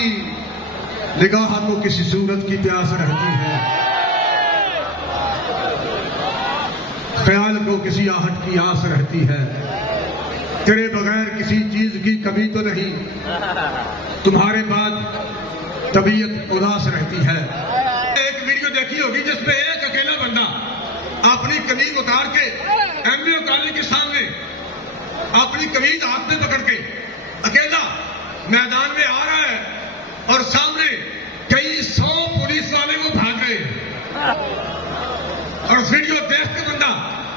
की निगाह को किसी सूरत की प्यास रहती है, ख्याल को किसी आहट की आस रहती है। तेरे बगैर किसी चीज की कमी तो नहीं, तुम्हारे बाद तबीयत उदास रहती है। एक वीडियो देखी होगी जिसमें एक अकेला बंदा अपनी कमीज उतार के एमबीओ कॉलेज के सामने अपनी कमीज हाथ में पकड़ के अकेला मैदान में आ रहा है और सामने कई 100 पुलिस वाले वो भाग रहे हैं। और वीडियो देख के बंदा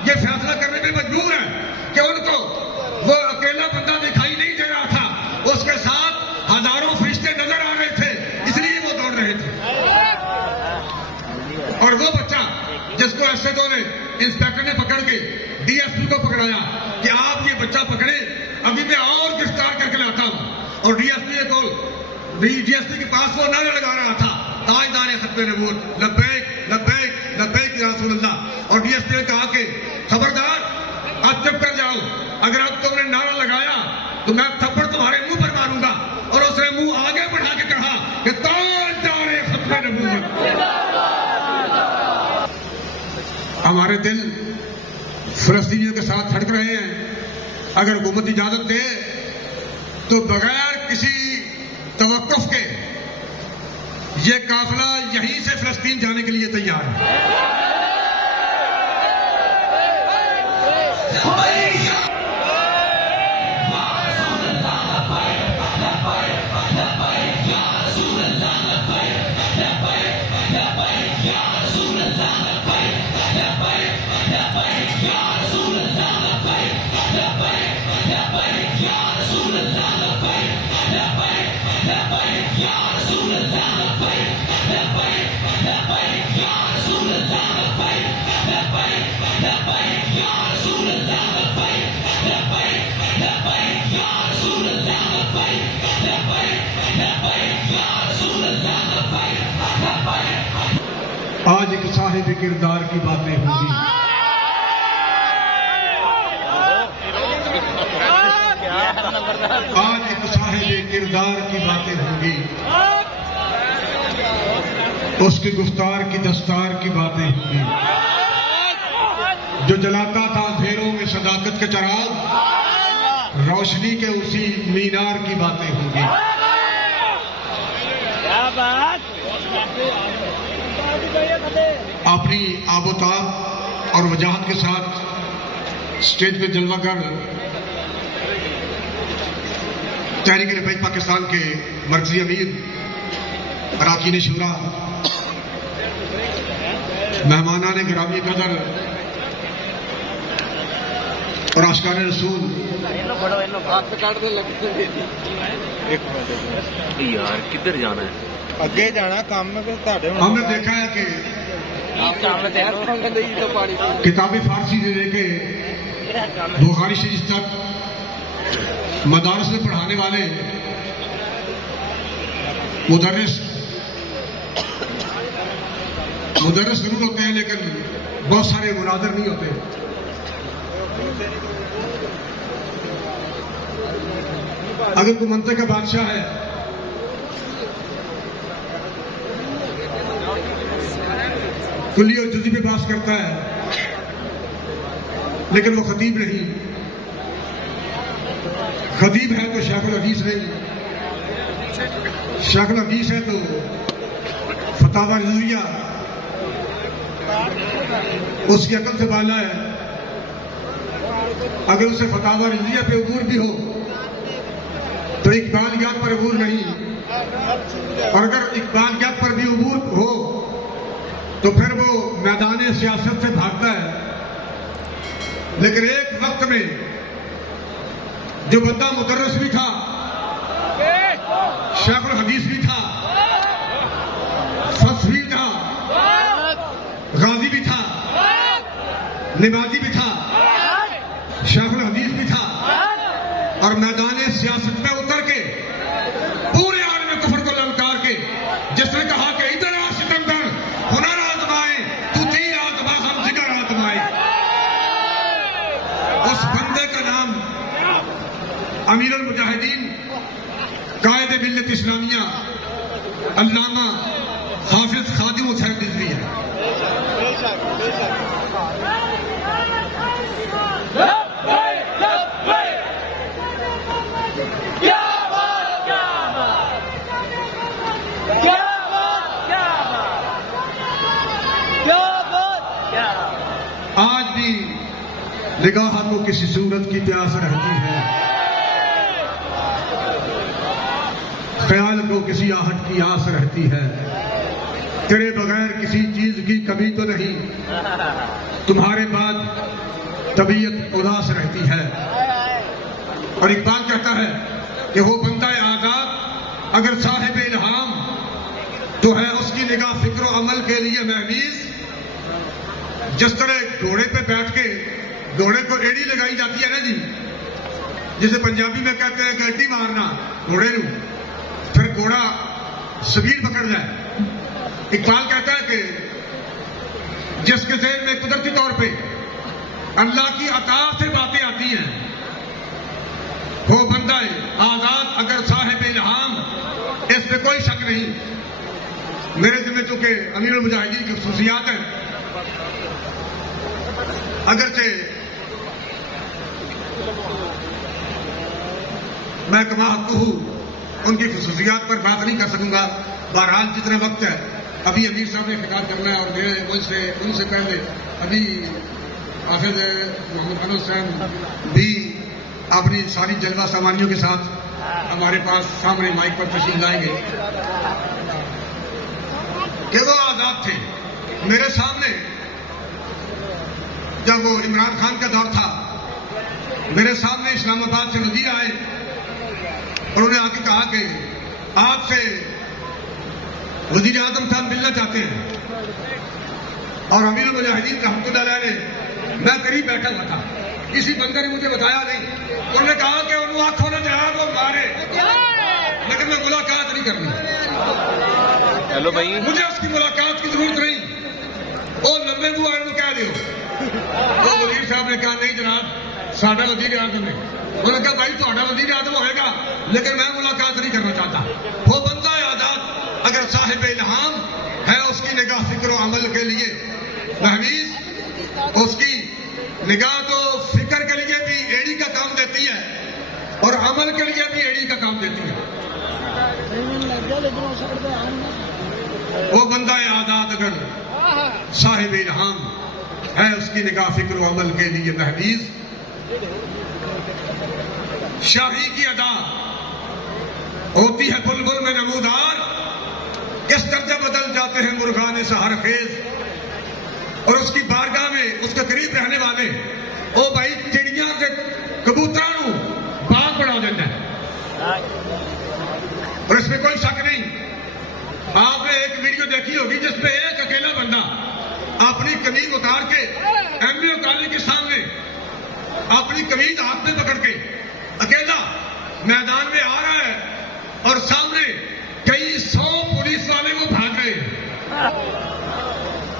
ये फैसला करने में मजबूर है कि उनको वो अकेला बंदा दिखाई नहीं दे रहा था, उसके साथ हजारों फरिश्ते नजर आ रहे थे, इसलिए वो दौड़ रहे थे। और वो बच्चा जिसको एसएचओ ने इंस्पेक्टर ने पकड़ के डीएसपी को पकड़ाया कि आप ये बच्चा पकड़े, अभी मैं और गिरफ्तार करके लाता हूं। और डीएसपी के पास वो नारा लगा रहा था, ताजदार खत्म नबूवत लब्बैक लब्बैक लब्बैक या रसूल अल्लाह। और डीएसपी ने कहा कि खबरदार, अब चुप कर जाओ, अगर अब तुमने नारा लगाया तो मैं थप्पड़ तुम्हारे मुंह पर मारूंगा। और उसने मुंह आगे बढ़ा के कहा कि ताजदार खत्म नबूवत। हमारे दिल फिलिस्तीनियों के साथ धड़क रहे हैं। अगर हुकूमत इजाजत दे तो बगैर किसी तवक्कुफ के ये काफिला यहीं से फिलिस्तीन जाने के लिए तैयार है। आज एक साहिब किरदार की बातें होंगी, आज एक साहिब किरदार की बातें होंगी, उसकी गुफ्तार की दस्तार की बातें होंगी। जो जलाता था अंधेरों में सदाकत के चराग, रोशनी के उसी मीनार की बातें होंगी। अपनी आबोताब और वजाहत के साथ स्टेज पे जलवा कर तहरीक पाकिस्तान के मरकजी अमीर अरकान शूरा, मेहमानान गिरामी कदर और आशिकान रसूल, यार किधर जाना है, अगे जाना काम में। हमने देखा है कि किताबी फारसी से लेके बुखारी शरीफ तक मदारस में पढ़ाने वाले मुदर्रिस जरूर होते हैं, लेकिन बहुत सारे मुनाज़िर नहीं होते। अगर कोई मंतक़ का बादशाह है, कुल्ली और जुज़ी पे बात करता है, लेकिन वो खतीब नहीं। खतीब है तो शेखुल हदीस नहीं, शेखुल हदीस है तो फतावा रिज़विया उसकी अकल से बाला है। अगर उसे फतावा रिज़विया पे अबूर भी हो तो इकबालियात पर अबूर नहीं, और अगर इकबालियात पर भी अबूर हो तो फिर वो मैदान सियासत से भागता है। लेकिन एक वक्त में जो बंदा मुदर्रिस भी था, शेखुल हदीस भी था, फस भी था, गाजी भी था, नमाजी भी था, शेखुल हदीस भी था, और मैदान सियासत में उतर के पूरे आलम कुफर को ललकार के जिसने कहा कि इधर आ सितमगर, हुनर आजमाए, तू तीर आजमा, हम जिगर आजमाए। उस बंदे का नाम अमीरुल मुजाहिदीन कायदे मिल्लत इस्लामिया अल्लामा हाफिज खादिम हुसैन रिजवी है। आज भी निगाह को किसी सूरत की प्यास रहती है, ख्याल को किसी आहट की आस रहती है। तेरे बगैर किसी चीज की कमी तो नहीं, तुम्हारे बाद तबीयत उदास रहती है। और इकबाल कहता है कि वो बंदा आजाद अगर साहिब इल्हाम तो है उसकी निगाह फिक्र अमल के लिए महवीज। जिस तरह घोड़े पे बैठ के घोड़े को एड़ी लगाई जाती है ना जी, जिसे पंजाबी में कहते हैं गलती मारना घोड़े नू, फिर घोड़ा सबीर पकड़ जाए। इकबाल कहता है कि जिसके ज़हन में कुदरती तौर पे अल्लाह की अता से बातें आती हैं, वो बंदा आजाद अगर साहिब इल्हाम, इस पे कोई शक नहीं। मेरे जिम्मे चूंकि अमीरुल मुजाहिदीन की खुसूसियात है, अगरचे मैं कमा हकू हूं, उनकी खुसूसियात पर बात नहीं कर सकूंगा। बहरहाल जितना वक्त है, अभी अमीर साहब ने खिताब करना है और मेरे उनसे पहले अभी हाफिज मोहम्मद अनस साहब भी अपनी सारी जलवा सामानियों के साथ हमारे पास सामने माइक पर तशरीफ लाएंगे कि वो आजाद थे। मेरे सामने जब वो इमरान खान का दौर था, मेरे सामने इस्लामाबाद से वजीर आए और उन्होंने आके कहा कि आपसे वजीर आजम साहब मिलना चाहते हैं। और अमीरुल मुजाहिदीन रहमतुल्लाह अलैह ने, मैं करीब बैठा हुआ था, किसी बंदे ने मुझे बताया नहीं, उन्होंने कहा कि उन्होंने आंखों ने जहां वो मारे, लेकिन मैं मुलाकात नहीं करनी। हेलो भाई, मुझे उसकी मुलाकात की जरूरत नहीं। वो लंबे मुंह वाले कह दो। वो वजीर साहब ने कहा नहीं जनाब, साडा वजीर आजम है। उन्होंने कहा भाई थोड़ा वजीर आजम होगा, लेकिन मैं मुलाकात नहीं करना चाहता। वो बंदा आजाद अगर साहिब इल्हाम है, उसकी निगाह फिक्र अमल के लिए महवीज, उसकी निगाह तो फिक्र के लिए भी एड़ी का काम देती है और अमल के लिए भी एड़ी का काम देती है। वो बंदा आजाद अगर साहिब इल्हाम है, उसकी निगाह फिक्र अमल के लिए महवीज। शाही की अदा होती है बुलबुल में नमूदार, किस दर्जा बदल जाते हैं मुर्गाने सहर खेज। और उसकी बारगाह में उसके करीब रहने वाले ओ भाई चिड़िया के कबूतरों बाग बढ़ा देता है। और इसमें कोई शक नहीं। आपने एक वीडियो देखी होगी जिसमें एक अकेला बंदा अपनी कमीज उतार के एमबीओ कॉलेज के सामने अपनी कमीज हाथ में पकड़ के अकेला मैदान में आ रहा है और सामने कई 100 पुलिस वाले वो भाग रहे हैं।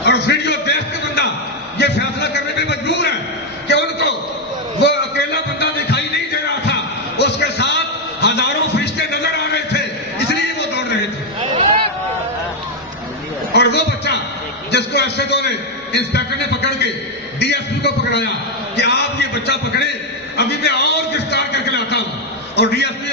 और वीडियो देख के बंदा ये फैसला करने में मजबूर है कि उनको वो अकेला बंदा दिखाई नहीं दे रहा था, उसके साथ हजारों फरिश्ते नजर आ रहे थे, इसलिए वो दौड़ रहे थे। और वो बच्चा जिसको एसएचओ ने, इंस्पेक्टर ने पकड़ के डीएसपी को पकड़ाया कि आप ये बच्चा पकड़े, अभी मैं और गिरफ्तार करके लाता हूं। और डीएसपी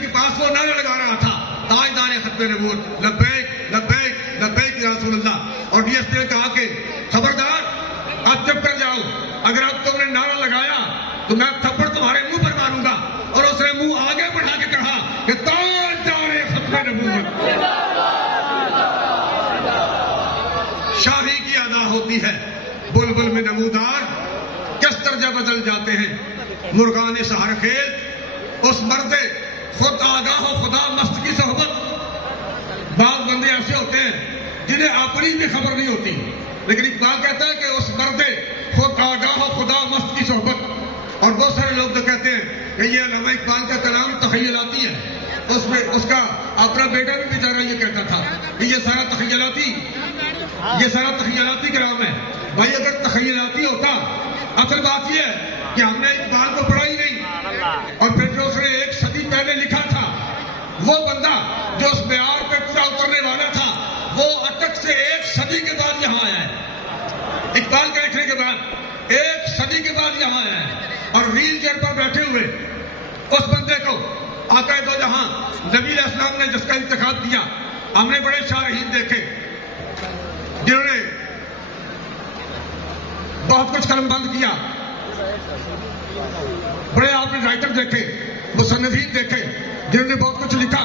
के पास वो नारे लगा रहा था, ताजदार खत्म नबूवत, लब्बैक लब्बैक लब्बैक या रसूल अल्लाह। और डीएसपी ने कहा कि खबरदार, अब चुप कर जाओ, अगर अब तुमने नारा लगाया तो मैं थप्पड़ तुम्हारे मुंह पर मारूंगा। और उसने मुंह आगे बढ़ा के कहा कि ताजदार खत्म नबूवत। शाही की अदा होती है बुलबुल में नमूदार, किस दर्जा बदल जाते हैं मुर्गाने सहर खेज। उस मर्दे खुद आगाह हो खुदा मस्त की सोहबत। बात बंदे ऐसे होते हैं जिन्हें अपनी भी खबर नहीं होती, लेकिन इकबाल कहता है कि उस मर्दे खुद आगाह हो खुदा मस्त की सोहबत। और बहुत सारे लोग तो कहते हैं कि ये अल्लामा इकबाल का कलाम तखय्युलाती है, उसमें उसका अपना बेटा भी बेचारा ये कहता था कि ये सारा तखय्युलाती कलाम है। भाई अगर तखय्युलाती होता, असल बात यह है कि हमने इकबाल को पढ़ा ही नहीं, और फिर जो उसने 1 सदी पहले लिखा था वो बंदा जो उस म्यार पे पूरा उतरने वाला था, वो अटक से 1 सदी के बाद यहां आया है। इकबाल के लिखने के बाद 1 सदी के बाद यहां आया है और व्हील चेयर पर बैठे हुए उस बंदे को आका दो जहां नबी अलैहिस्सलाम ने जिसका इंतखाब किया। हमने बड़े शाहीन देखे जिन्होंने बहुत कुछ कलमबंद किया, बड़े आपने राइटर देखे, मुसन्निफीन देखे जिन्होंने बहुत कुछ लिखा,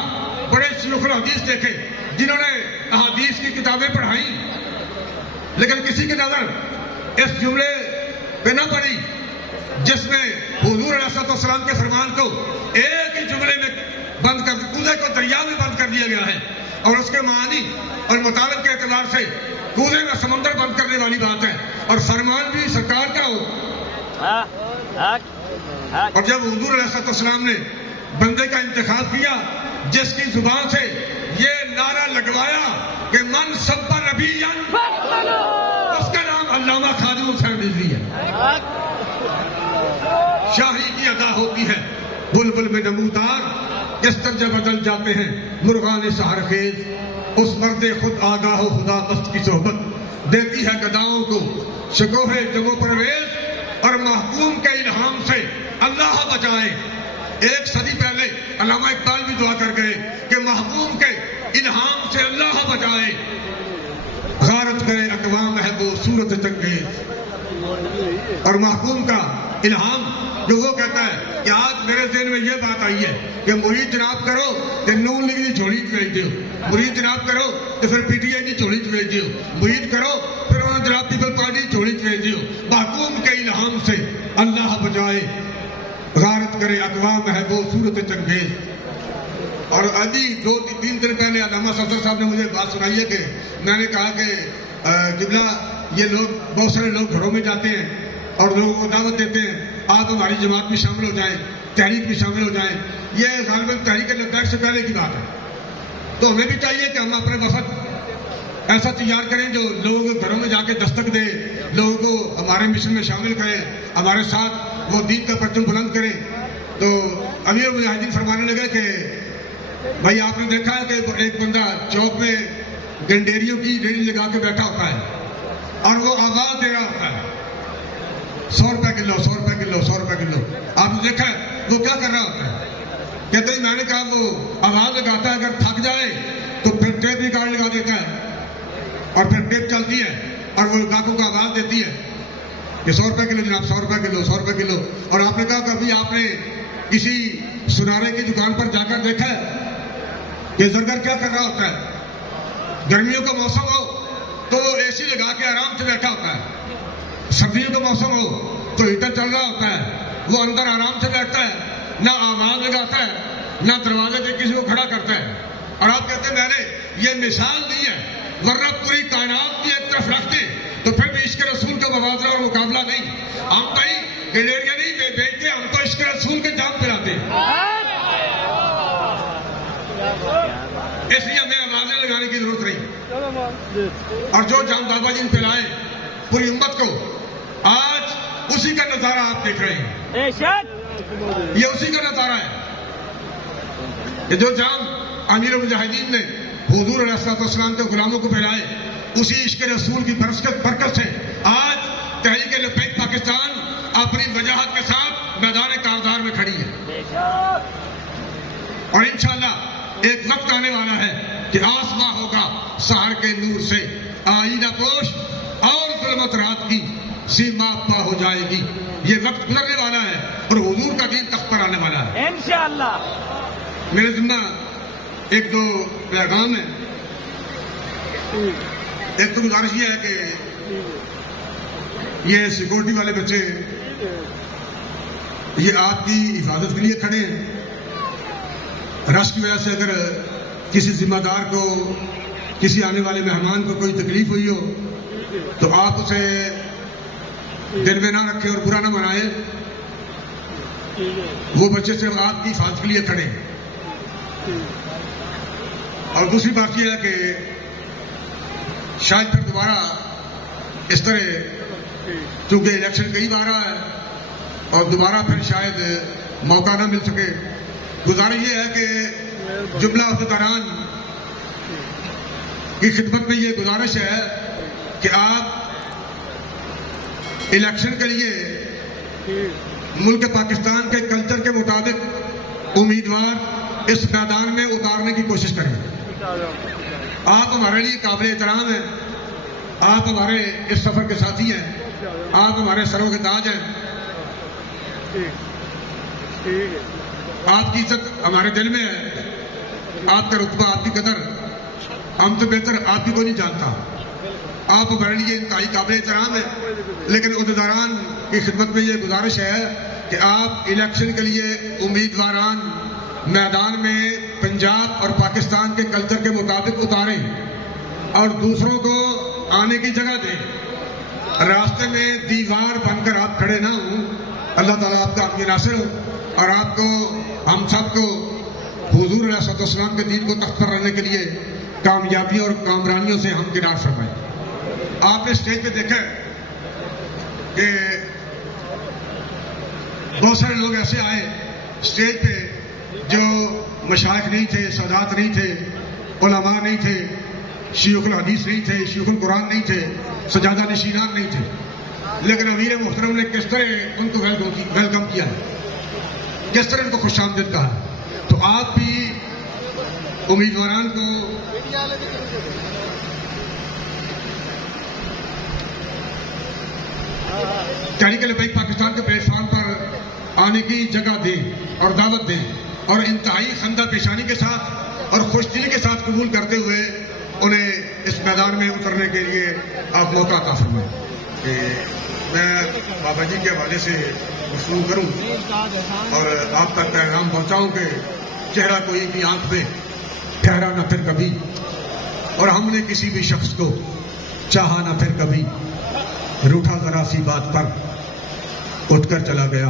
बड़े शुल्क हदीस देखे जिन्होंने हदीस की किताबें पढ़ाई, लेकिन किसी की नजर इस जुमले पे न पड़ी जिसमें हुजूर अलैहिस्सलाम के फरमान को एक ही जुमले में बंद कर, कूदे को दरिया में बंद कर दिया गया है और उसके मानी और मुताबिक के एतबार से कूदे में समंदर बंद करने वाली बात है और फरमान भी सरकार का हो। और जब हुजूर अलैहिस्सलाम ने बंदे का इंतखाब किया जिसकी जुबान से ये नारा लगवाया कि मन सब्बा नबिय्यन, उसका नाम अल्लामा खादिम हुसैन रिजवी है। शाही की अदा होती है बुलबुल में नमूदार, किस तरह बदल जाते हैं मुर्गान सहर खेज, उस मर्दे खुद आगाह खुदा मस्त की सोहबत देती है गदाओं को शकोहे जमो परवेज और महकूम के इल्हाम से अल्लाह बचाए। 1 सदी पहले अल्लामा इकबाल भी दुआ कर गए कि महकूम के इल्हाम से अल्लाह बचाए, गारत करे अकवाम है वो सूरत चंगेज। और महकूम का इल्हाम जो वो कहता है कि आज मेरे ज़हन में ये बात आई है कि मुरीद जनाब करो तो नून लीग की झोली भेज दो, मुरीद जनाब करो तो फिर पीटीआई की झोली भेज दो, मुरीद करो फिर उन्होंने जनाब पीपल पार्टी की झोली भेज दो। महकूम के इल्हाम से अल्लाह बचाए, गारत करे अकवाम है वो सूरत चंगेज। और अभी 2-3 दिन पहले अल्लामा सफदर साहब ने मुझे बात सुनाई है कि मैंने कहा कि किबला ये लोग, बहुत सारे लोग घरों में जाते हैं और लोगों को दावत देते हैं आप हमारी जमात में शामिल हो जाएं, तहरीक में शामिल हो जाएं। ये गालिबन तहरीक लद्दाख से पहले की बात है। तो हमें भी चाहिए कि हम अपने वफद ऐसा तैयार करें जो लोगों के घरों में जाके दस्तक दे, लोगों को हमारे मिशन में शामिल करें, हमारे साथ वो दीन का परचम बुलंद करें। तो अमीर मुजाहिदीन फरमाने लगे कि भाई आपने देखा है कि एक बंदा चौक में गंडेरियों की रेडी लगा के बैठा होता है और वो आवाज दे रहा होता है 100 रुपए किलो, 100 रुपए किलो, 100 रुपए किलो। आपने देखा है वो क्या कर रहा होता है? कहते हैं मैंने कहा वो आवाज लगाता है, अगर थक जाए तो फिर टेप रिकॉर्ड लगा देता है और फिर टेप चलती है और वो गाहकों को आवाज देती है कि 100 रुपए किलो जनाब, 100 रुपए किलो, 100 रुपए किलो। और आपने कहा कभी आपने किसी सुनारे की दुकान पर जाकर देखा है कि जरगर क्या कर रहा होता है? गर्मियों का मौसम हो तो वो एसी लगा के आराम से बैठा होता है, सर्दियों का मौसम हो तो हीटर चल रहा होता है, वो अंदर आराम से बैठता है, ना आवाज लगाता है, ना दरवाजे पे किसी को खड़ा करता है। और आप कहते हैं मैंने ये मिसाल दी है, वरना पूरी कायनात की एक तरफ रखते तो फिर भी इश्क रसूल का मुबादला और मुकाबला नहीं। हम भाई गलेरिया नहीं बेचते, हम तो इश्क रसूल के जाम पिलाते। इसलिए हमें आवाजें लगाने की जरूरत नहीं। और जो जाम बाबा जी ने पिलाए पूरी उम्मत को, आज उसी का नजारा आप देख रहे हैं। ये उसी का नजारा है। ये जो जाम अमीर मुजाहिदीन ने हुजूर अलैहिस्सलाम के गुलामों को पिलाए, उसी इश्क रसूल की बरकत से आज तहरीक लब्बैक पाकिस्तान अपनी वजाहत के साथ मैदान कारदार में खड़ी है। और इंशाअल्लाह एक वक्त आने वाला है कि आसमां होगा सहर के नूर से, आईना पोश और जुल्मत रात की सीमा पा हो जाएगी। ये वक्त गुजरने वाला है और हुजूर का दीन तख्त पर आने वाला है इंशाअल्लाह। मेरे जिम्मा 1-2 पैगाम है। एक तो गुजारिश ये है कि ये सिक्योरिटी वाले बच्चे ये आपकी हिफाजत के लिए खड़े हैं। रश की वजह से अगर किसी जिम्मेदार को, किसी आने वाले मेहमान को कोई तकलीफ हुई हो तो आप उसे दिल में ना रखें और बुरा ना मनाए। वो बच्चे सिर्फ आपकी हिफाजत के लिए खड़े हैं। और दूसरी बात यह है कि शायद फिर दोबारा इस तरह, चूंकि इलेक्शन कई बार रहा है और दोबारा फिर शायद मौका ना मिल सके। गुजारिश ये है कि जुमला अहदेदारान की खिदमत में ये गुजारिश है कि आप इलेक्शन के लिए मुल्क पाकिस्तान के कल्चर के मुताबिक उम्मीदवार इस मैदान में उतारने की कोशिश करें। आप हमारे लिए काबिल एहतराम हैं, आप हमारे इस सफर के साथी हैं, आप हमारे सरों के ताज हैं। आपकी इज्जत हमारे दिल में है, आपका रुतबा, आपकी कदर हम तो बेहतर आपकी को नहीं जानता। आप हमारे लिए इंतहाई काबिल एहतराम है, लेकिन उहदेदारान की खिदमत में ये गुजारिश है कि आप इलेक्शन के लिए उम्मीदवारान मैदान में पंजाब और पाकिस्तान के कल्चर के मुताबिक उतारें और दूसरों को आने की जगह दें। रास्ते में दीवार बनकर आप खड़े ना हों। अल्लाह ताला आपका अपनी नासिर हो और आपको हम सबको हुजूर अलैहिस्सलाम के दीन को तख्त पर रखने के लिए कामयाबी और कामरानियों से हम किनार फरमाएं। आपने स्टेज पे देखा कि बहुत सारे लोग ऐसे आए स्टेज पे जो मशाइख नहीं थे, सादात नहीं थे, उलमा नहीं थे, शयूखुल हदीस नहीं थे, शयूखुल कुरान नहीं थे, सजादा नशीनान नहीं थे, लेकिन अमीर मोहतरम ने किस तरह उनको वेलकम किया है, किस तरह उनको खुशामदीद कहा। तो आप भी उम्मीदवारान को तहरीक लब्बैक पाकिस्तान के प्लेटफॉर्म पर आने की जगह दें और दावत दें और इंतहाई खंदा पेशानी के साथ और खुशदिली के साथ कबूल करते हुए उन्हें इस मैदान में उतरने के लिए आप मौका अता फरमाएं। मैं बाबा जी के हवाले से गुफ्तगू करूं और आप तक पैगाम पहुंचाऊं कि चेहरा कोई भी आंख में ठहरा न फिर कभी, और हमने किसी भी शख्स को चाहा न फिर कभी, रूठा जरा सी बात पर उठकर चला गया,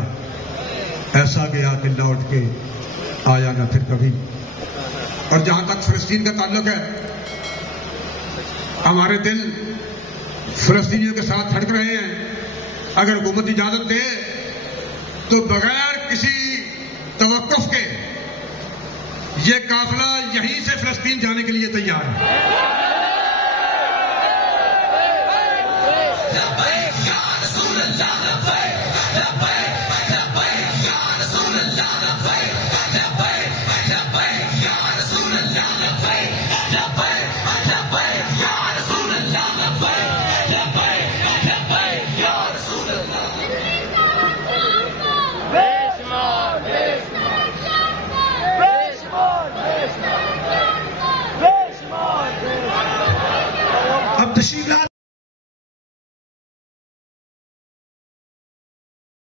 ऐसा गया कि लौट के आया न फिर कभी। और जहां तक फिलिस्तीन का ताल्लुक है, हमारे दिल फिलिस्तीनियों के साथ धड़क रहे हैं। अगर हुकूमत इजाजत दे तो बगैर किसी तवक्कुफ के ये काफिला यहीं से फिलिस्तीन जाने के लिए तैयार है। अब तशरीफ